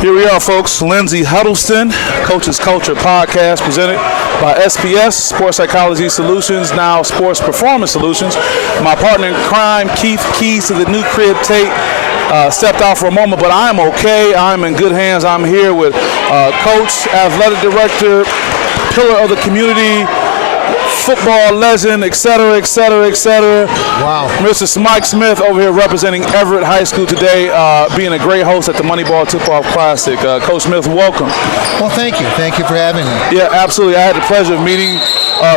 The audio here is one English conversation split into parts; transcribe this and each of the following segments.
Here we are, folks. Lindsey Huddleston, Coach's Culture podcast presented by SPS, Sports Psychology Solutions, now Sports Performance Solutions. My partner in crime, Keith Keys to the new crib, Tate, stepped out for a moment, but I'm okay. I'm in good hands. I'm here with Coach, Athletic Director, pillar of the community, football legend, et cetera, et cetera, et cetera. Wow. Mr. Mike Smith over here representing Everret High School today, being a great host at the Moneyball TipOff Classic. Coach Smith, welcome. Well, thank you. Thank you for having me. Yeah, absolutely. I had the pleasure of meeting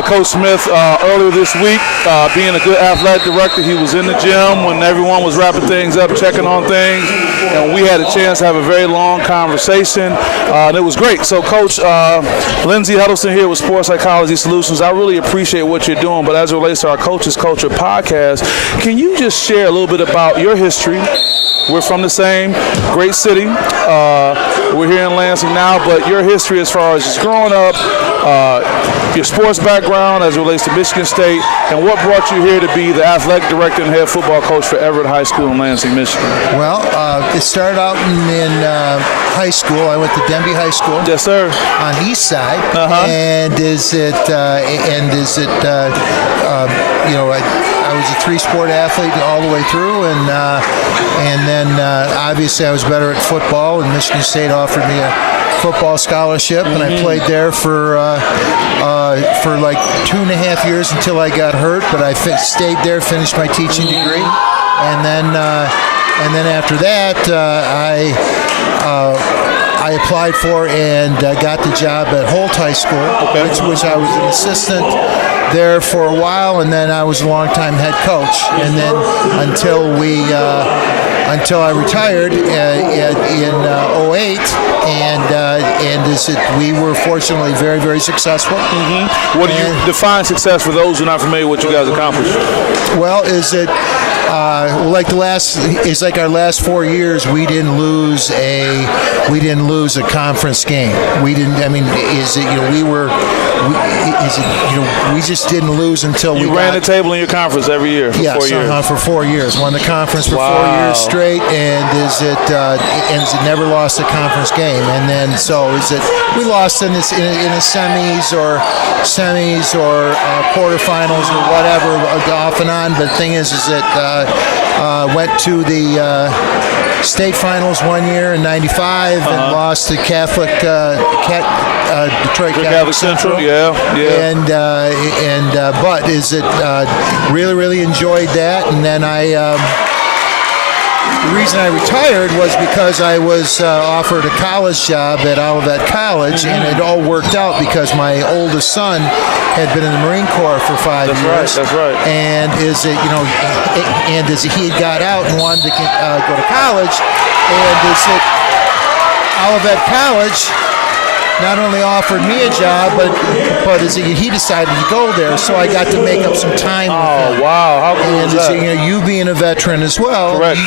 Coach Smith earlier this week. Being a good athletic director, he was in the gym when everyone was wrapping things up, checking on things, and we had a chance to have a very long conversation, and it was great. So, Coach, Lindsey Huddleston here with Sports Psychology Solutions. I really appreciate what you're doing, but as it relates to our Coach's Culture podcast, can you just share a little bit about your history? We're from the same great city. We're here in Lansing now, but your history as far as just growing up, your sports background as it relates to Michigan State, and what brought you here to be the athletic director and head football coach for Everett High School in Lansing, Michigan? Well, it started out in high school. I went to Denby High School. Yes, sir. On the east side. Uh-huh. I was a three-sport athlete all the way through, and then obviously I was better at football, and Michigan State offered me a football scholarship, and I played there for like 2.5 years until I got hurt. But I stayed there, finished my teaching degree, and then after that I applied for and got the job at Holt High School, which I was an assistant there for a while, and then I was a long-time head coach, and then until I retired in 2008, and we were fortunately very, very successful. Mm-hmm. What do you define success for those who are not familiar with what you guys accomplished? Well, like our last 4 years, we didn't lose a conference game. We just didn't lose until you ran the table in your conference every year for 4 years. For 4 years. Won the conference for 4 years straight, and never lost a conference game. And then we lost in the semis or quarterfinals or whatever, off and on. But the thing is went to the state finals 1 year in '95 and lost to Detroit Catholic Central. Yeah. But really, really enjoyed that, and then the reason I retired was because I was offered a college job at Olivet College, and it all worked out because my oldest son had been in the Marine Corps for 5 years. That's right. And he had got out and wanted to go to college, and Olivet College not only offered me a job, but he decided to go there, so I got to make up some time with him. Oh, wow. How cool is that? You being a veteran as well, correct.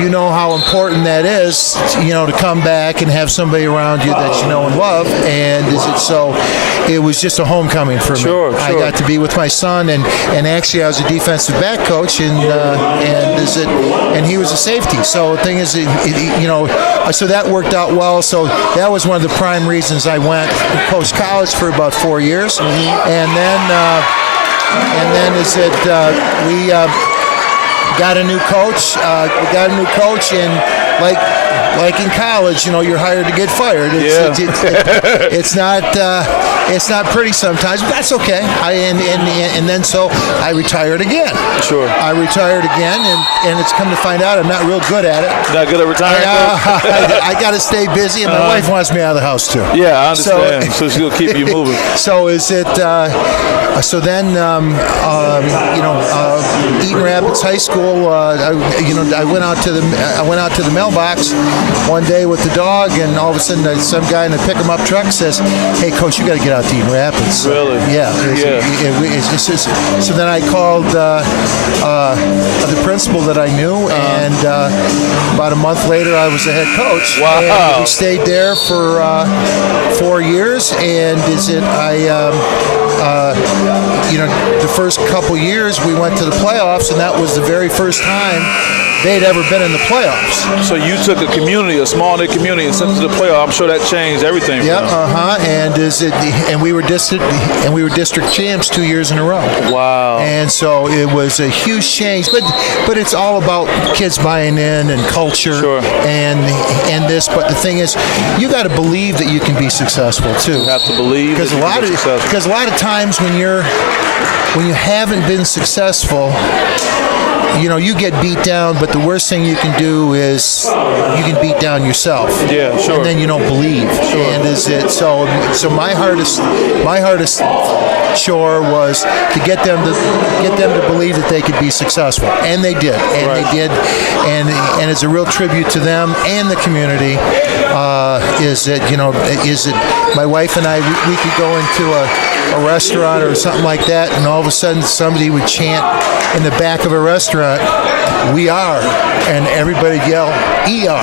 You know how important that is, to come back and have somebody around you that you know and love, and it was just a homecoming for me. Sure. I got to be with my son, and actually I was a defensive back coach, and he was a safety. So the thing is, so that worked out well. So that was one of the prime reasons I went and coached college for about 4 years, and then we got a new coach. And like in college, you're hired to get fired. It's not pretty sometimes, but that's okay. So I retired again. Sure. I retired again, and it's come to find out I'm not real good at it. Not good at retiring? I got to stay busy, and my wife wants me out of the house too. Yeah, I understand. So she'll keep you moving. So then Eaton Rapids High School. I went out to the mailbox one day with the dog, and all of a sudden some guy in a pick-em-up truck says, "Hey, Coach, you got to get out to Eaton Rapids." Really? Yeah. So then I called the principal that I knew, and about a month later I was the head coach. Wow. And we stayed there for 4 years, and the first couple years we went to the playoffs, and that was the very first time they'd ever been in the playoffs. So you took a community, a small knit community, and sent it to the playoff. I'm sure that changed everything. For Yep, them. and we were district champs 2 years in a row. Wow. And so it was a huge change, but it's all about kids buying in and culture. Sure. and this. But the thing is, you got to believe that you can be successful too. You have to believe because a lot of times when you haven't been successful, you get beat down, but the worst thing you can do is you can beat down yourself. Yeah, sure. And then you don't believe. Sure. And so my hardest chore was to get them to believe that they could be successful, and they did, Right. they did, and it's a real tribute to them and the community. Is that my wife and I we could go into a restaurant or something like that, and all of a sudden somebody would chant in the back of a restaurant, "We are," and everybody would yell, "ER."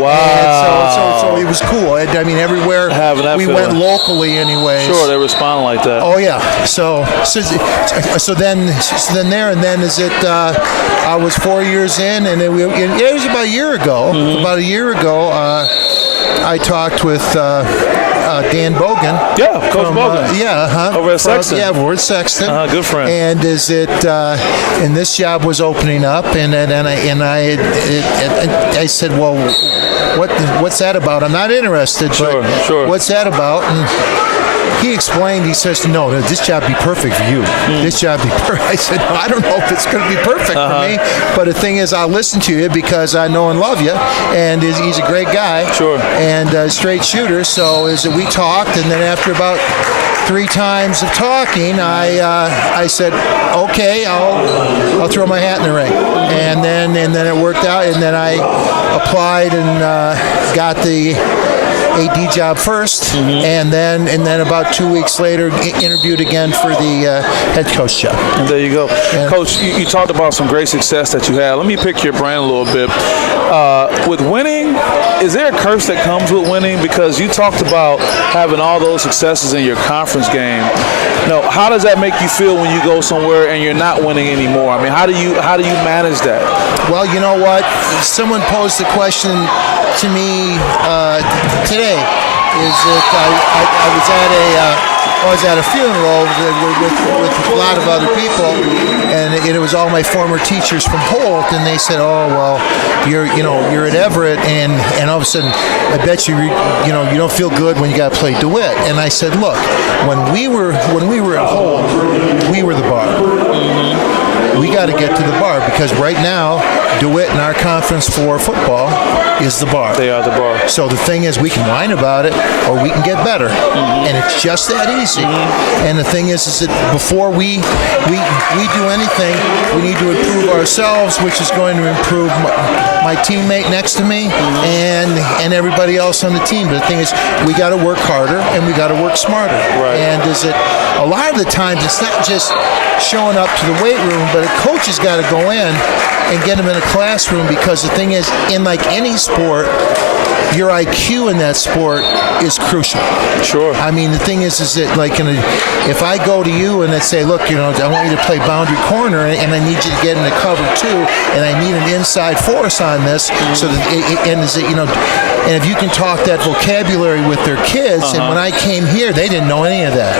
Wow. And so it was cool. I mean, everywhere we went locally, anyways. Sure, they respond like that. Oh yeah. So then is it? I was 4 years in, and it was about a year ago. Mm-hmm. About a year ago, I talked with Dan Bogan. Yeah, Coach Bogan. Over at Sexton. We're at Sexton. Good friend. And and this job was opening up, and I said, well, what's that about? I'm not interested. Sure, but sure. What's that about? And he explained. He says, no, this job be perfect for you. This job be perfect. I said, no, I don't know if it's going to be perfect for me, but the thing is, I'll listen to you because I know and love you, and he's a great guy. Sure. And a straight shooter. So we talked, and then after about 3 times of talking, I said, okay, I'll throw my hat in the ring, and then it worked out, and then I applied and got the AD job first, and then about 2 weeks later interviewed again for the head coach job. And there you go. Coach, you talked about some great success that you had. Let me pick your brain a little bit. With winning, is there a curse that comes with winning? Because you talked about having all those successes in your conference game. How does that make you feel when you go somewhere and you're not winning anymore? I mean, how do you manage that? Well, you know what? Someone posed the question to me today. Is that I was at a funeral with a lot of other people, and it was all my former teachers from Holt, and they said, "Oh, well, you're at Everret, and all of a sudden, I bet you don't feel good when you got to play DeWitt." And I said, "Look, when we were at Holt, we were the bar. We got to get to the bar because right now, DeWitt in our conference for football is the bar. They are the bar. So the thing is, we can whine about it, or we can get better, and it's just that easy. And the thing is that before we do anything, we need to improve ourselves, which is going to improve my teammate next to me and everybody else on the team. But the thing is, we got to work harder and we got to work smarter. Right. And a lot of the times it's not just showing up to the weight room, but a coach has got to go in and get them in a classroom, because the thing is, in like any sport, your IQ in that sport is crucial. Sure. I mean, the thing is that like if I go to you and I say, look, I want you to play boundary corner, and I need you to get into cover 2, and I need an inside force on this, so that and if you can talk that vocabulary with their kids, and when I came here, they didn't know any of that.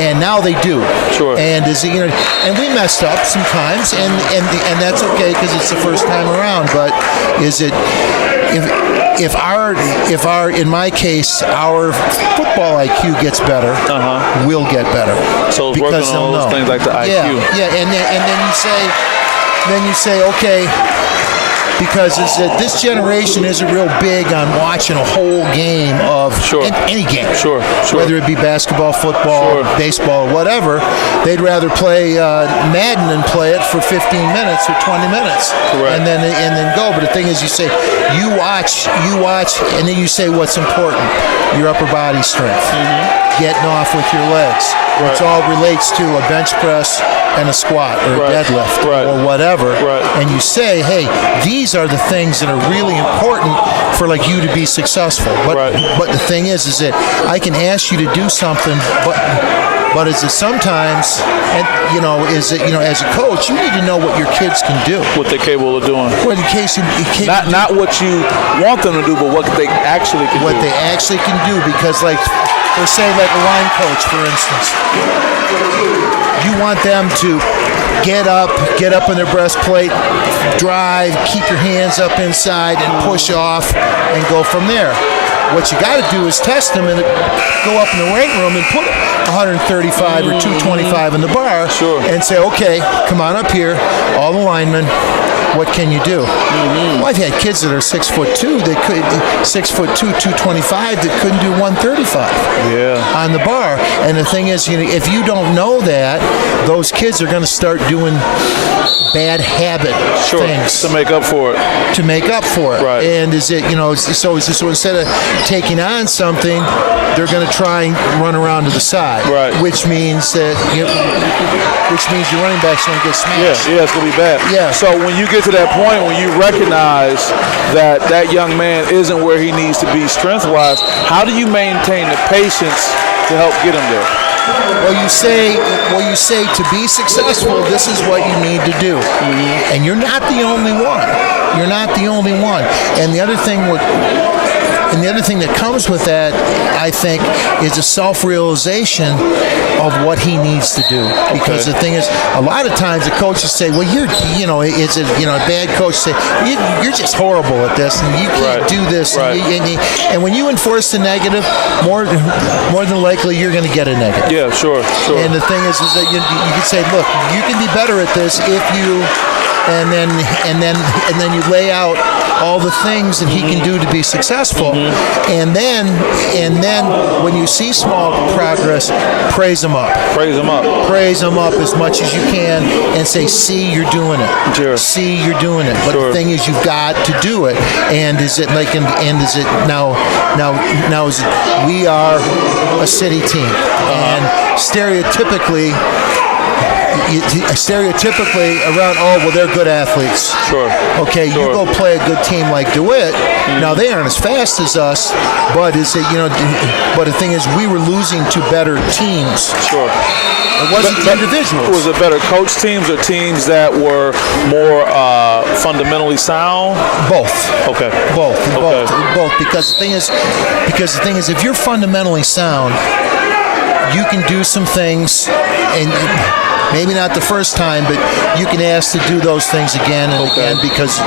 And now they do. Sure. And and we messed up sometimes, and that's okay because it's the first time around. But if in my case, our football IQ gets better, we'll get better. So it's working on all those things like the IQ. Yeah, and then you say, okay. Because this generation isn't real big on watching a whole game of any game. Sure. Whether it be basketball, football, baseball, or whatever, they'd rather play Madden and play it for 15 minutes or 20 minutes, Correct. and then go. But the thing is, you watch, and then you say what's important: your upper body strength, getting off with your legs. Right. Which all relates to a bench press and a squat or a deadlift or whatever. Right. And you say, hey, these are the things that are really important for like you to be successful. But the thing is that I can ask you to do something, but But is it sometimes, and is it as a coach, you need to know what your kids can do, what they're capable of doing. Well, in case not what you want them to do, but what they actually can do. What they actually can do, because like for say like a line coach, for instance, you want them to get up in their breastplate, drive, keep your hands up inside, and push off, and go from there. What you got to do is test them and go up in the weight room and put 135 or 225 in the bar, and say, okay, come on up here, all the linemen. What can you do? Well, I've had kids that are 6'2", they could 6'2", 225 that couldn't do 135 on the bar. And the thing is, if you don't know that, those kids are going to start doing bad habit things to make up for it. Right. And is it so instead of taking on something, they're going to try and run around to the side. Right. Which means that your running back's going to get smashed. Yeah, it's going to be bad. Yeah. So when you get to that point when you recognize that young man isn't where he needs to be strength-wise, how do you maintain the patience to help get him there? Well, you say to be successful, this is what you need to do. And you're not the only one. You're not the only one. And the other thing that comes with that, I think, is a self-realization of what he needs to do. Because the thing is, a lot of times the coaches say, well, a bad coach say, you're just horrible at this, and you can't do this. Right. And when you enforce the negative, more than likely you're going to get a negative. Yeah, sure. And the thing is that you can say, look, you can be better at this if you, and then you lay out all the things that he can do to be successful, and then when you see small progress, praise him up. Praise him up as much as you can, and say, "See, you're doing it. Sure. See, you're doing it." But the thing is, you've got to do it. And is it like? And is it now? Is it, we are a city team, and stereotypically around, they're good athletes. Sure. Okay, you go play a good team like DeWitt. Now they aren't as fast as us, but but the thing is, we were losing to better teams. Sure. It wasn't the individuals. Was it better coach teams or teams that were more fundamentally sound? Both. Okay. Both. Because the thing is, if you're fundamentally sound, you can do some things, and maybe not the first time, but you can ask to do those things again and again because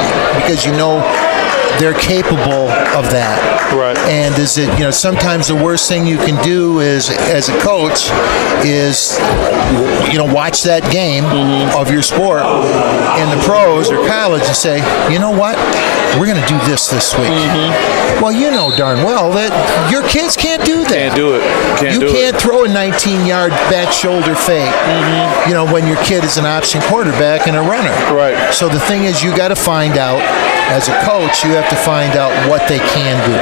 they're capable of that. Right. And is it sometimes the worst thing you can do is as a coach is watch that game of your sport in the pros or college and say, you know what, we're going to do this week. Well, you know darn well that your kids can't do that. Can't do it. You can't throw a 19-yard back shoulder fake. When your kid is an option quarterback and a runner. Right. So the thing is, you got to find out. As a coach, you have to find out what they can do.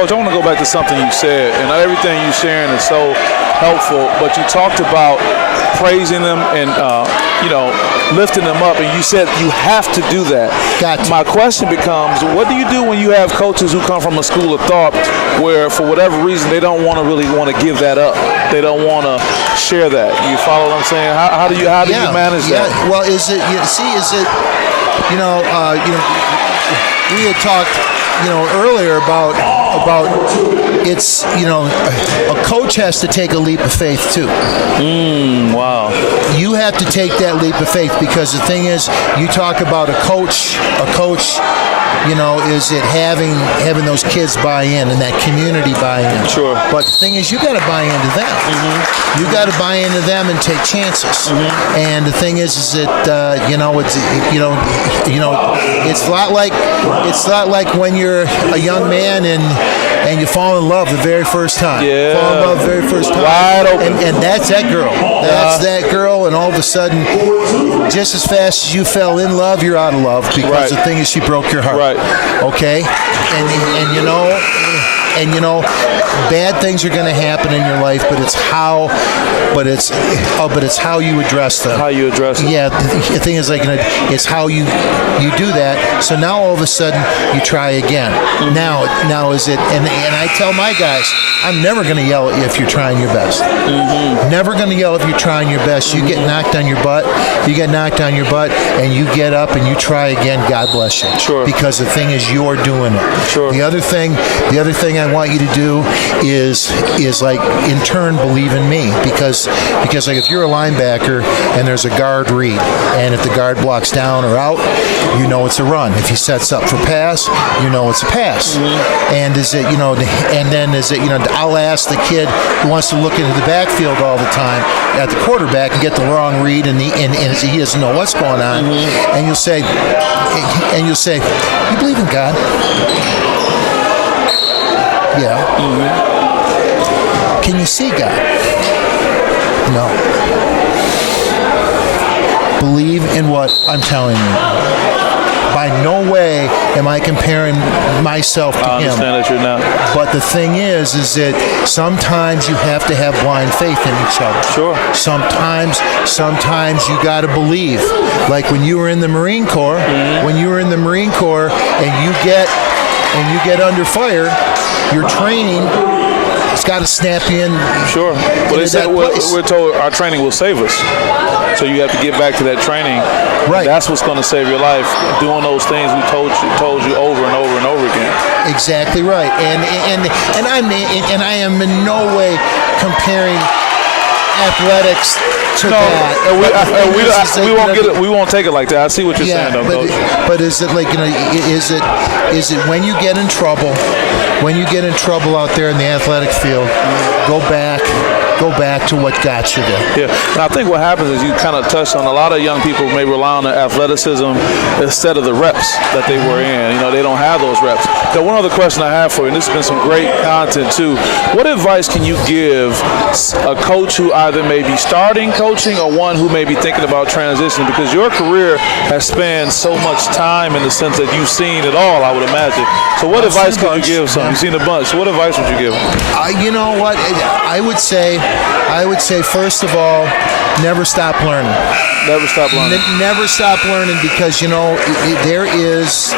Coach, I want to go back to something you said, and everything you're sharing is so helpful, but you talked about praising them and, lifting them up, and you said you have to do that. Got to. My question becomes, what do you do when you have coaches who come from a school of thought where, for whatever reason, they don't really want to give that up? They don't want to share that. You follow what I'm saying? How do you manage that? Well, we had talked, earlier about it's, a coach has to take a leap of faith too. Wow. You have to take that leap of faith because the thing is, you talk about a coach, is it having those kids buy in and that community buy in. Sure. But the thing is, you got to buy into them. You got to buy into them and take chances. And the thing is that it's not like when you're a young man and you fall in love the very first time. Yeah. Fall in love the very first time. Wide open. And that's that girl. That's that girl, and all of a sudden, just as fast as you fell in love, you're out of love because the thing is, she broke your heart. Right. Okay? And and bad things are going to happen in your life, but it's how you address them. How you address it. Yeah, the thing is, it's how you do that. So now all of a sudden you try again. Mm-hmm. Now is it? And I tell my guys, I'm never going to yell at you if you're trying your best. Mm-hmm. Never going to yell if you're trying your best. You get knocked on your butt. You get knocked on your butt, and you get up and you try again. God bless you. Sure. Because the thing is, you're doing it. Sure. The other thing I want you to do is like, in turn, believe in me, because like, if you're a linebacker and there's a guard read, and if the guard blocks down or out, it's a run. If he sets up for pass, it's a pass. Mm-hmm. And I'll ask the kid who wants to look into the backfield all the time at the quarterback and get the wrong read, and he doesn't know what's going on. Mm-hmm. And you'll say, you believe in God? Yeah. Mm-hmm. Can you see God? No. Believe in what I'm telling you. By no way am I comparing myself to him. I understand that you're not. But the thing is that sometimes you have to have blind faith in each other. Sure. Sometimes you got to believe. Like when you were in the Marine Corps, and you get under fire, your training, it's got to snap you in. Sure. Well, they said we're told our training will save us. So you have to get back to that training. Right. That's what's going to save your life. Doing those things we told you over and over and over again. Exactly right. And I am in no way comparing athletics to that. We won't take it like that. I see what you're saying, though, Coach. But is it like, is it when you get in trouble out there in the athletic field, go back to what got you there. Yeah, and I think what happens is, you kind of touched on, a lot of young people may rely on their athleticism instead of the reps that they were in. They don't have those reps. Now, one other question I have for you, and this has been some great content too. What advice can you give a coach who either may be starting coaching or one who may be thinking about transitioning? Because your career has spanned so much time in the sense that you've seen it all, I would imagine. So what advice can you give some? You've seen a bunch. So what advice would you give them? You know what? I would say, first of all, never stop learning. Never stop learning. Never stop learning, because there is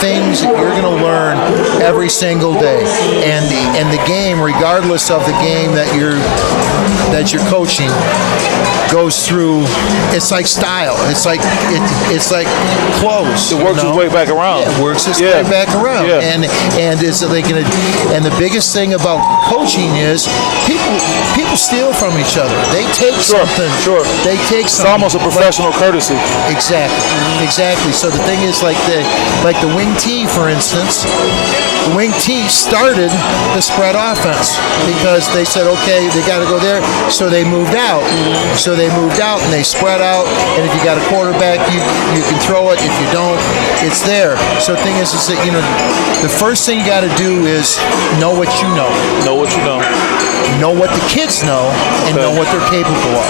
things that you're going to learn every single day, and the game, regardless of the game that you're coaching, goes through. It's like style. It's like clothes. It works its way back around. Yeah, it works its way back around. Yeah. And it's like, and the biggest thing about coaching is people steal from each other. They take something. Sure. They take something. It's almost a professional courtesy. Exactly. So the thing is, like the wing T, for instance. The wing T started the spread offense because they said, okay, they got to go there. So they moved out. And they spread out. And if you got a quarterback, you can throw it. If you don't, it's there. So the thing is that, the first thing you got to do is know what you know. Know what you know. Know what the kids know, and know what they're capable of.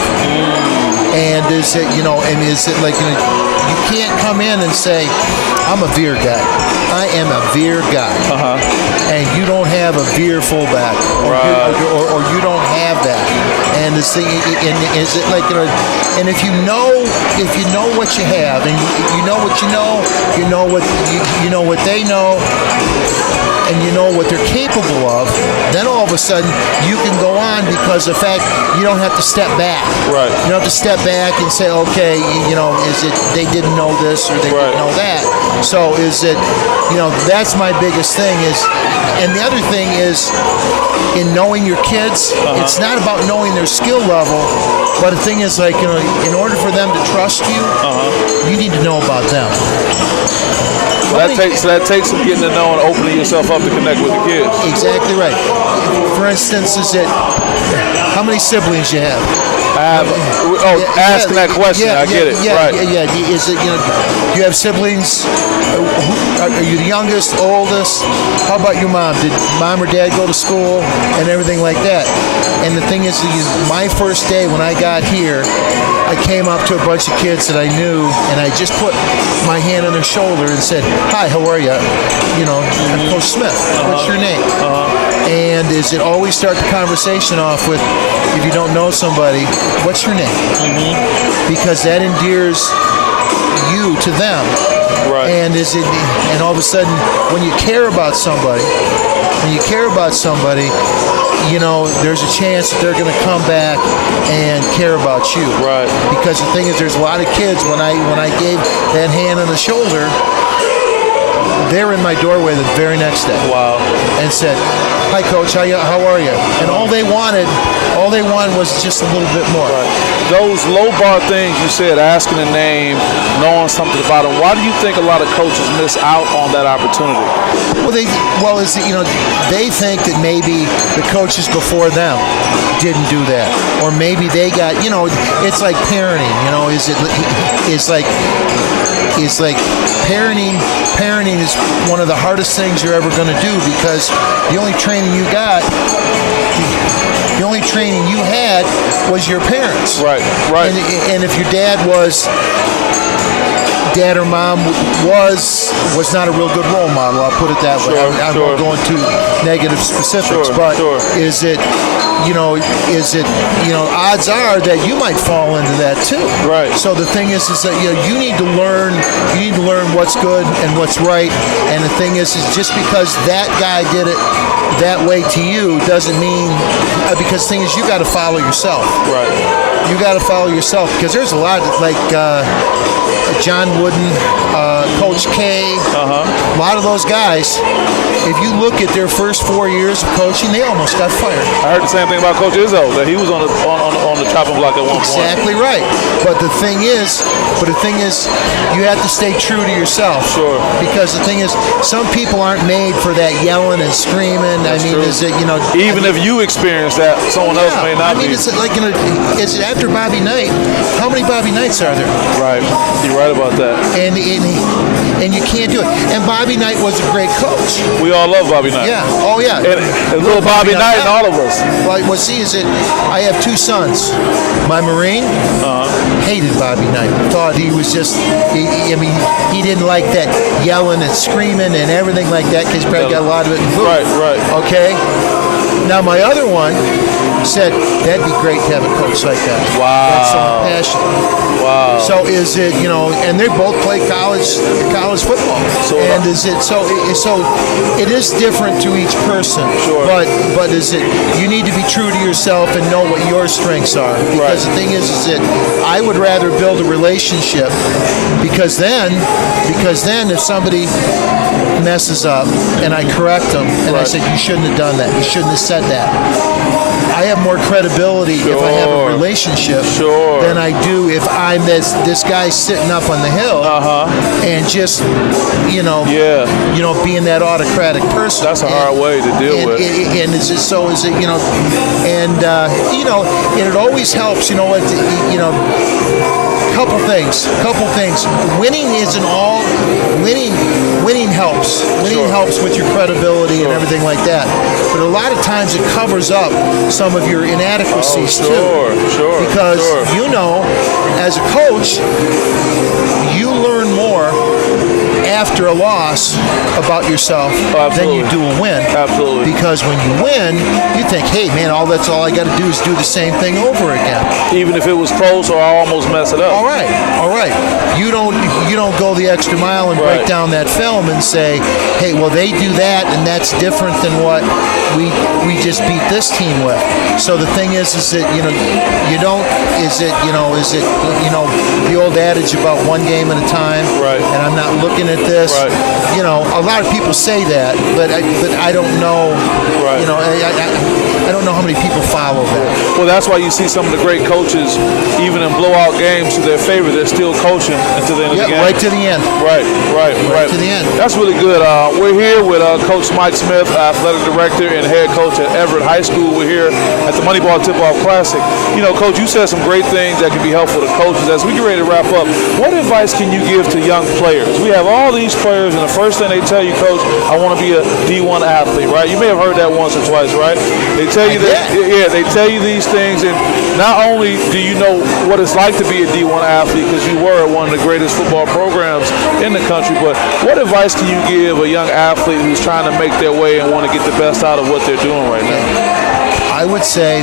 And is it like, you can't come in and say, I'm a veer guy. I am a veer guy. And you don't have a veer fullback, or you don't have that. And this thing, is it like, and if you know what you have, and you know what you know what they know, and you know what they're capable of, then all of a sudden you can go on, because the fact you don't have to step back. Right. You don't have to step back and say, okay, is it they didn't know this or they didn't know that. So is it, that's my biggest thing is, and the other thing is, in knowing your kids, it's not about knowing their skill level, but the thing is, like, in order for them to trust you, you need to know about them. That takes some getting to know and opening yourself up to connect with the kids. Exactly right. For instance, is it how many siblings you have? I have. Asking that question, I get it. Yeah. Is it, do you have siblings? are you the youngest, oldest? How about your mom? Did mom or dad go to school and everything like that? And the thing is, my first day when I got here, I came up to a bunch of kids that I knew, and I just put my hand on their shoulder and said, "Hi, how are you? You know, I'm Coach Smith. What's your name?" And is it always start the conversation off with, if you don't know somebody, what's your name? Because that endears you to them. Right. And all of a sudden, when you care about somebody, you know, there's a chance that they're going to come back and care about you. Right. Because the thing is, there's a lot of kids, when I gave that hand on the shoulder, they were in my doorway the very next day. Wow. And said, "Hi, Coach. How are you?" And all they wanted was just a little bit more. Right. Those low bar things you said, asking a name, knowing something about them. Why do you think a lot of coaches miss out on that opportunity? They think that maybe the coaches before them didn't do that, or maybe they got, it's like parenting. It's like parenting. Parenting is one of the hardest things you're ever going to do, because the only training you got, the only training you had was your parents. Right. And if your dad or mom was not a real good role model, I'll put it that way. I won't go into negative specifics, but is it odds are that you might fall into that too. Right. So the thing is that you need to learn what's good and what's right. And the thing is just because that guy did it that way to you doesn't mean, because the thing is, you got to follow yourself. Right. You got to follow yourself, because there's a lot like John Wooden, Coach K, a lot of those guys. If you look at their first 4 years of coaching, they almost got fired. I heard the same thing about Coach Izzo, that he was on the chopping block at one point. Exactly right. But the thing is, you have to stay true to yourself. Sure. Because the thing is, some people aren't made for that yelling and screaming. That's true. Is it even if you experience that, someone else may not be. It's like is it after Bobby Knight? How many Bobby Knights are there? Right. You're right about that. And you can't do it. And Bobby Knight was a great coach. We all love Bobby Knight. Yeah. Oh yeah. And little Bobby Knight and all of us. Well, see, I have two sons. My Marine hated Bobby Knight. Thought he was just, he didn't like that yelling and screaming and everything like that, because he probably got a lot of it in boot. Right. Okay. Now my other one said that'd be great to have a coach like that. Wow. That's so passionate. Wow. So is it, and they both play college football. And is it so it is different to each person. Sure. But is it, you need to be true to yourself and know what your strengths are. Because the thing is that I would rather build a relationship, because then if somebody messes up and I correct them and I said, you shouldn't have done that, you shouldn't have said that, I have more credibility if I have a relationship than I do if I'm this guy sitting up on the hill and just being that autocratic person. That's a hard way to deal with. And is it so? Is it and it always helps. Couple things. Winning isn't all. Winning helps. Winning helps with your credibility and everything like that. But a lot of times it covers up some of your inadequacies too. Sure. Because as a coach, you learn more after a loss about yourself than you do a win. Absolutely. Because when you win, you think, hey man, that's all I got to do is do the same thing over again. Even if it was close or I almost mess it up. All right. You don't go the extra mile and break down that film and say, hey, well they do that and that's different than what we just beat this team with. So the thing is that you don't. Is it the old adage about one game at a time? Right. And I'm not looking at this. Right. A lot of people say that, but I don't know. Right. I don't know how many people follow that. Well, that's why you see some of the great coaches, even in blowout games to their favor, they're still coaching until the end of the game. Right to the end. Right to the end. That's really good. We're here with Coach Mike Smith, athletic director and head coach at Everret High School. We're here at the Moneyball TipOff Classic. You know, Coach, you said some great things that can be helpful to coaches. As we get ready to wrap up, what advice can you give to young players? We have all these players, and the first thing they tell you, Coach, I want to be a D1 athlete, right? You may have heard that once or twice, right? They tell you that, they tell you these things, and not only do you know what it's like to be a D1 athlete because you were at one of the greatest football programs in the country, but what advice can you give a young athlete who's trying to make their way and want to get the best out of what they're doing right now? I would say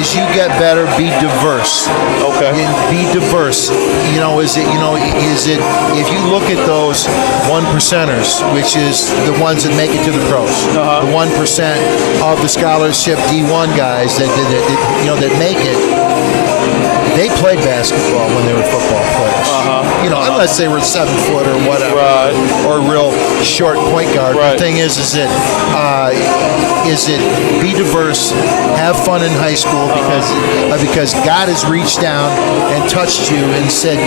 as you get better, be diverse. Okay. Be diverse. Is it if you look at those 1%ers, which is the ones that make it to the pros, the 1% of the scholarship D1 guys that make it, they played basketball when they were football players. Unless they were 7 foot or whatever, or a real short point guard. Right. The thing is that be diverse, have fun in high school because God has reached down and touched you and said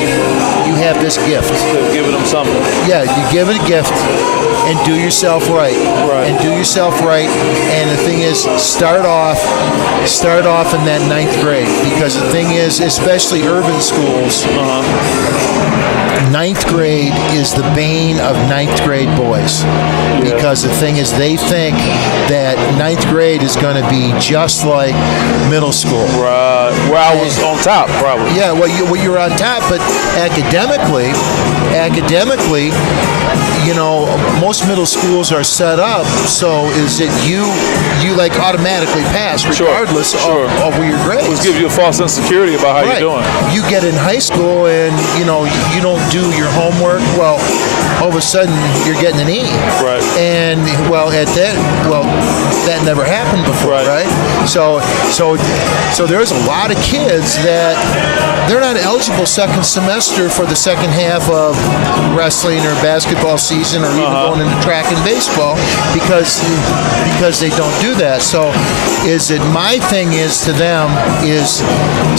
you have this gift. So giving them something. Yeah, you give it a gift and do yourself right. And do yourself right. And the thing is, start off in that 9th grade, because the thing is, especially urban schools, 9th grade is the bane of 9th grade boys, because the thing is, they think that 9th grade is going to be just like middle school. Right, where I was on top, probably. Yeah, well, you're on top, but academically, most middle schools are set up so is that you like automatically pass regardless of your grades. It gives you a false insecurity about how you're doing. You get in high school and you don't do your homework. Well, all of a sudden you're getting an E. Right. And that never happened before, right? So there's a lot of kids that they're not eligible second semester for the second half of wrestling or basketball season, or even going into track and baseball because they don't do that. So my thing is to them is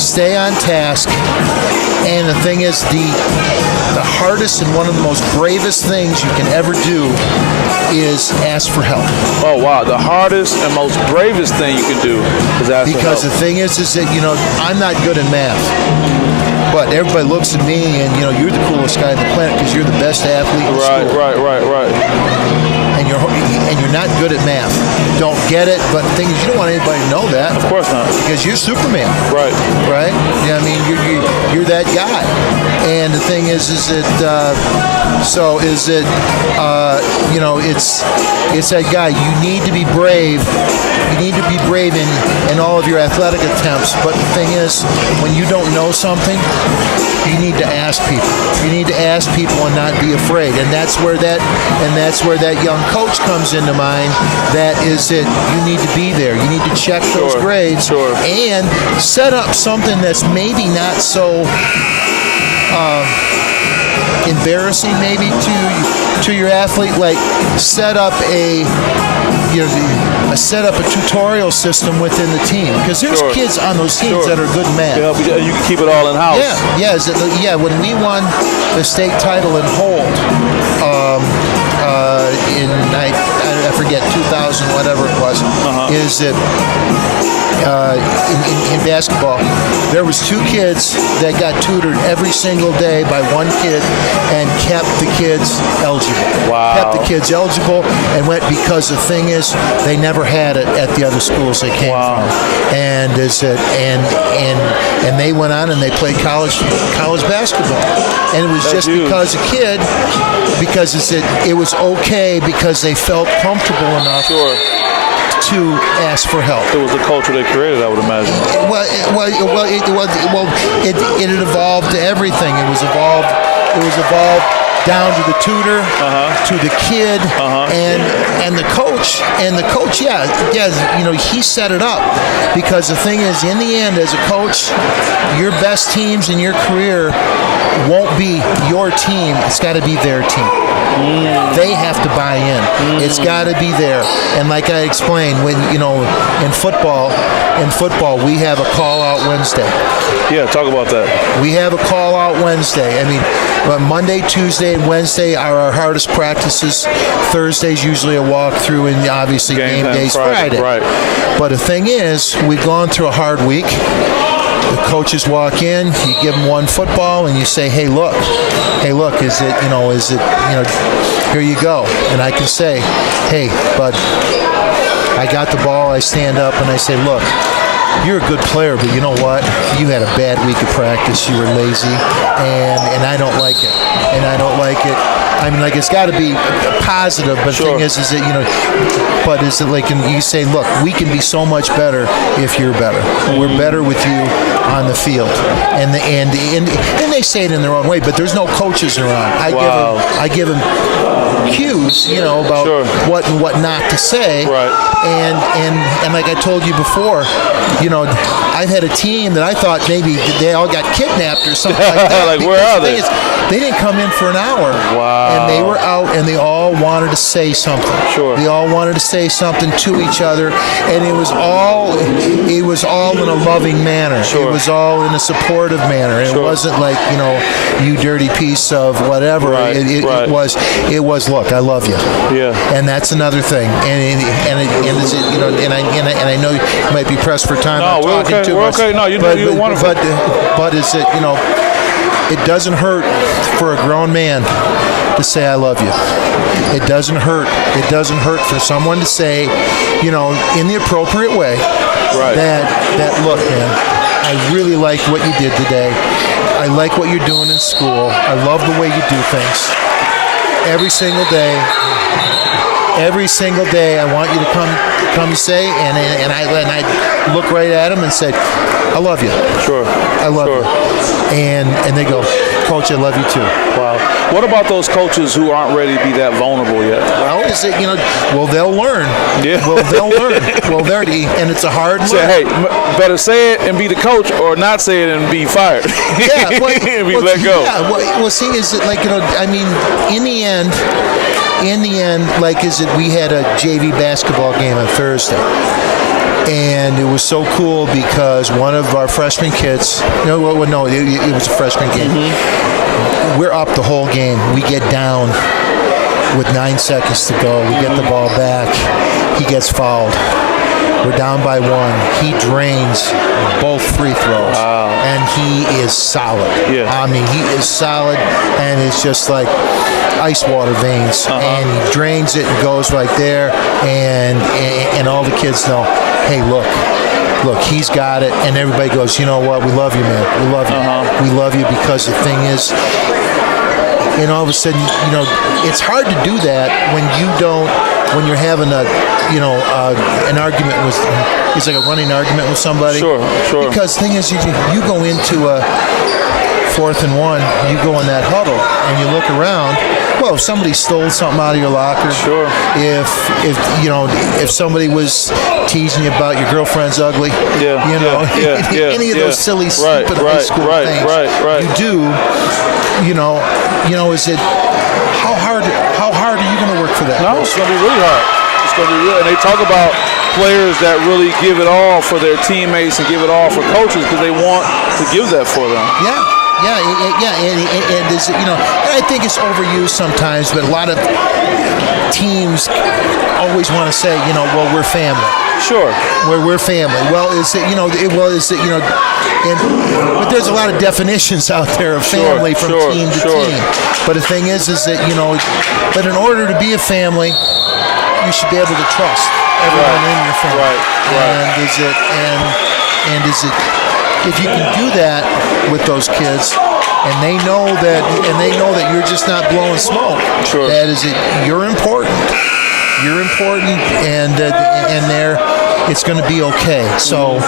stay on task. And the thing is, the hardest and one of the most bravest things you can ever do is ask for help. Oh, wow. The hardest and most bravest thing you can do is ask for help. Because the thing is that, I'm not good at math. But everybody looks at me and, you're the coolest guy on the planet because you're the best athlete in school. Right. And you're not good at math. Don't get it, but the thing is, you don't want anybody to know that. Of course not. Because you're Superman. Right. Yeah, I mean, you're that guy. And the thing is that it's that guy. You need to be brave. You need to be brave in all of your athletic attempts. But the thing is, when you don't know something, you need to ask people. You need to ask people and not be afraid. And that's where that young coach comes into mind. That is it. You need to be there. You need to check those grades and set up something that's maybe not so embarrassing, maybe to your athlete. Like set up a tutorial system within the team, because there's kids on those teams that are good in math. You can keep it all in house. When we won the state title in hold, in I forget 2000 whatever it was, is that in basketball, there was 2 kids that got tutored every single day by one kid and kept the kids eligible. Wow. Kept the kids eligible and went, because the thing is, they never had it at the other schools they came from. And and they went on and they played college basketball. And it was just because a kid, because it was okay, because they felt comfortable enough to ask for help. It was a culture they created, I would imagine. It had evolved to everything. It was evolved down to the tutor, to the kid, and the coach. And the coach, he set it up, because the thing is, in the end, as a coach, your best teams in your career won't be your team. It's got to be their team. They have to buy in. It's got to be there. And like I explained, when in football, we have a call-out Wednesday. Yeah, talk about that. We have a call-out Wednesday. I mean, Monday, Tuesday, and Wednesday are our hardest practices. Thursday's usually a walkthrough, and obviously game day's Friday. Right. But the thing is, we've gone through a hard week. The coaches walk in, you give them one football, and you say, hey, look, is it, here you go. And I can say, hey, bud, I got the ball, I stand up, and I say, look, you're a good player, but you know what? You had a bad week of practice. You were lazy, and I don't like it. I mean, like, it's got to be positive, but the thing is that, but is it like, you say, look, we can be so much better if you're better. We're better with you on the field. And they say it in their own way, but there's no coaches around. I give them cues, about what and what not to say. Right. And like I told you before, I've had a team that I thought maybe they all got kidnapped or something like that. Like, where are they? They didn't come in for an hour. Wow. And they were out, and they all wanted to say something. Sure. They all wanted to say something to each other, and it was all in a loving manner. Sure. It was all in a supportive manner. It wasn't like, you dirty piece of whatever. Right. It was, look, I love you. Yeah. And that's another thing. And I know you might be pressed for time. No, we're okay. We're okay. No, you're wonderful. But is it, it doesn't hurt for a grown man to say I love you. It doesn't hurt. It doesn't hurt for someone to say, in the appropriate way, that look, man, I really like what you did today. I like what you're doing in school. I love the way you do things. Every single day, I want you to come say, and I look right at him and say, I love you. Sure. I love you. And they go, Coach, I love you too. Wow. What about those coaches who aren't ready to be that vulnerable yet? Well, they'll learn. Yeah. Well, they'll learn. And it's a hard learn. Say, hey, better say it and be the coach, or not say it and be fired. Yeah. And be let go. Yeah. Well, see, is it like, in the end, like, we had a JV basketball game on Thursday. And it was so cool because one of our freshman kids, it was a freshman game. Mm-hmm. We're up the whole game. We get down with 9 seconds to go. We get the ball back. He gets fouled. We're down by 1. He drains both free throws. Wow. And he is solid. Yeah. I mean, he is solid, and it's just like ice water veins. And he drains it and goes right there, and all the kids know, hey, look, he's got it. And everybody goes, you know what, we love you, man. We love you. We love you, because the thing is, and all of a sudden, it's hard to do that when you're having an argument with, it's like a running argument with somebody. Sure. Because the thing is, you go into a 4th and 1, you go in that huddle and you look around. Well, if somebody stole something out of your locker, sure. If somebody was teasing you about your girlfriend's ugly, any of those silly, stupid high school things, you do. Is it how hard are you going to work for that? No, it's going to be really hard. It's going to be real. And they talk about players that really give it all for their teammates and give it all for coaches because they want to give that for them. And is it, I think it's overused sometimes, but a lot of teams always want to say, well, we're family. Sure. We're family. Well, but there's a lot of definitions out there of family from team to team. But the thing is that, but in order to be a family, you should be able to trust everyone in your family. And is it if you can do that with those kids, and they know that you're just not blowing smoke. Sure. That is it. You're important. And it's going to be okay. So the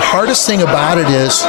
hardest thing about it is